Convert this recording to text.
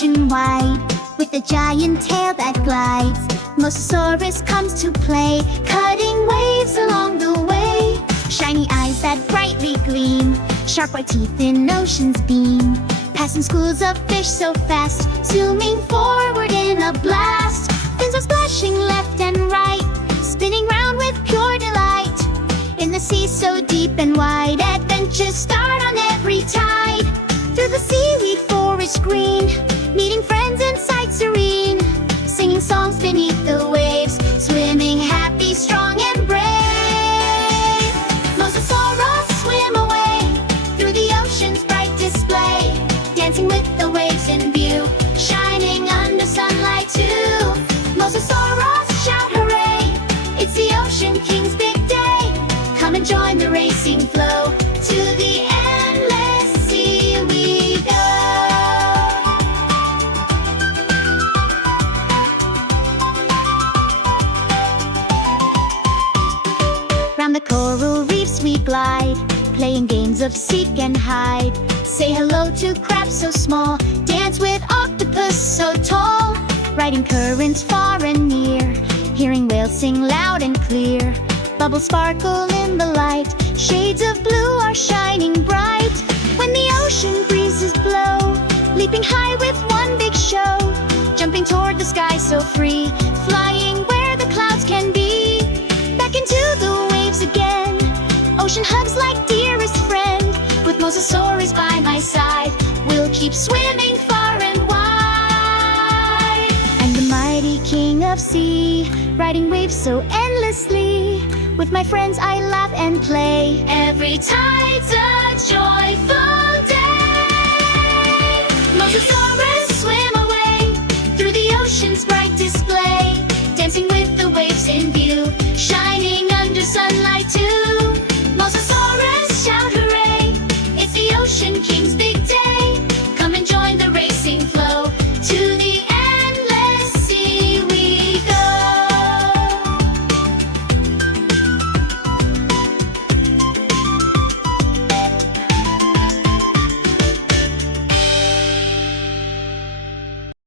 ocean wide, with a giant tail that glides. Mosasaurus comes to play, cutting waves along the way. Shiny eyes that brightly gleam, sharp white teeth in ocean's beam. Passing schools of fish so fast, zooming forward in a blast. Fins are splashing left and right, spinning round with pure delight. In the sea so deep and wide, adventures start on every tide. Through the seaweed forest green, meeting friends in sight serene. Singing songs beneath the waves, swimming happy, strong and brave. Mosasaurus swim away, through the ocean's bright display. Dancing with the waves in view, shining under sunlight too. Mosasaurus shout hooray, it's the Ocean King's big day. Come and join the racing flow, to the endless sea we go. Round the coral reefs we glide, playing games of seek and hide. Say hello to crabs so small, dance with octopus so tall. Riding currents far and near, hearing whales sing loud and clear. Bubbles sparkle in the light, shades of blue are shining bright. When the ocean breezes blow, leaping high with one big show. Jumping toward the sky so free, flying where the clouds can be. Back into the waves again, ocean hugs like dearest friend. With Mosasaurus by my side, we'll keep swimming far and wide. I'm the mighty king of sea, riding waves so endlessly. With my friends I laugh and play, every tide's a joyful day. Mosasaurus swim away, through the ocean's bright display. Dancing with the waves in view, shining under sunlight too. Mosasaurus shout hooray, it's the Ocean King's big day.